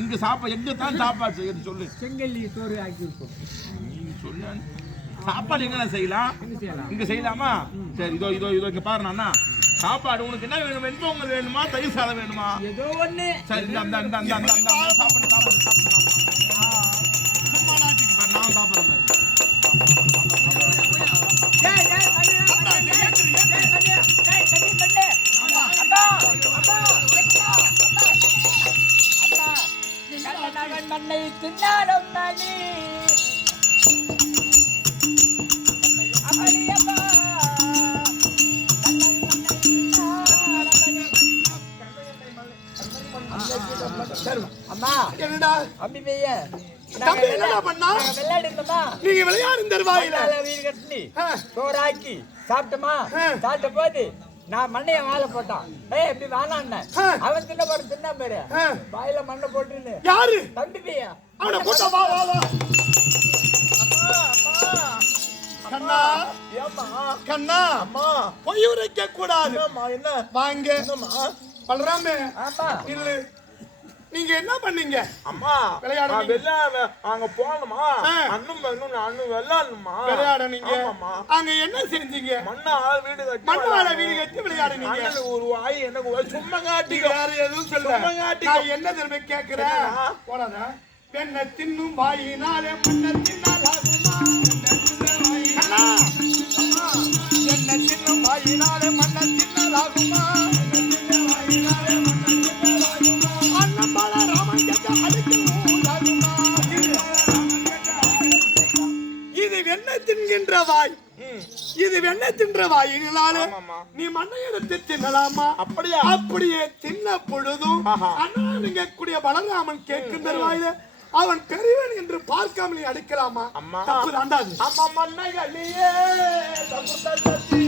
இங்க எங்க தான் சாப்பாடு செய்யறது சொல்லு. செங்கல்லி சோறு ஆக்கி வைப்போம். நீ சொல்லு. சாப்பாடு எங்க செய்யலாம்? இங்க செய்யலாமா? சரி, இதோ இதோ இதோ இங்க பாரு அண்ணா. சாப்பாடு உனக்கு என்ன வேணும்? வெண்பொங்கல் வேணுமா, தயிர் சாதம் வேணுமா? ஏதோ ஒண்ணு. சரி, இந்த சாப்பாடு சாப்பாடு சும்மா நாட்டிக்கு பாரு, நான் சாப்பிடுறேன். மண்ணை தின்னாலும் தனி அம்மா என்னடா அம்பி பைய தம்பி என்ன பண்ணா? விளையாடி இருந்தோமா? நீங்க விளையாடு இந்த வாயில வீடு கட்டி சோறாக்கி சாப்பிட்டோமா? சாப்பிட்ட போது நான் மண்ணைய வாழ போட்டான். எப்படி வேணான் அவன் தின்ன பாரு, தின்னா பாரு, வாயில மண்ணை போட்டுன்னு. யாரு? தம்பி பையா அவனை போட்டா வா வா வா. கண்ணா ஏம்மா கண்ணா அம்மா பொய் உரைக்க கூடாது. என்னம்மா என்ன வாங்க என்னம்மா? பலராமே ஆமா இல்ல, நீங்க என்ன பண்ணீங்க? அம்மா விளையாட அங்க போனோமா? அண்ணன் விளையாடணுமா? விளையாடுனீங்க. ஆமாம்மா. அங்க என்ன செஞ்சீங்க? மண்ணால வீடு கட்டி விளையாடுனீங்க. ஒரு வாய் எனக்கு சும்மா காட்டிக்க. வேற எதுவும் சொல்ல. சும்மா காட்டிக்க. நான் என்ன திரும்ப கேக்குறேன்? போடாதா? பெண்ணை தின்னும் வாயினாலே மண்ணை தின்னாலாகுமா? கண்ணா, என்னை தின்னும் வாயினாலே மண்ணை தின்னாலாகுமா? அண்ணன் பால ராமன் கேட்ட அடிக்கு ஊழாகுமா? இது வெண்ணை தின்கின்ற வாய். இது வெண்ணை தின்ற வாயினாலே நீ மண்ணை எடுத்து தின்னலாமா? அப்படியே தின்ன பொழுதும் அண்ணா கூடிய பலராமன் கேட்கின்ற வாயில அவன் பெரியவன் என்று பார்க்காமல் நீ அடிக்கலாமா? தப்பு தாண்டாது. அம்மா மண்ணைகளியே தப்பு தட்டி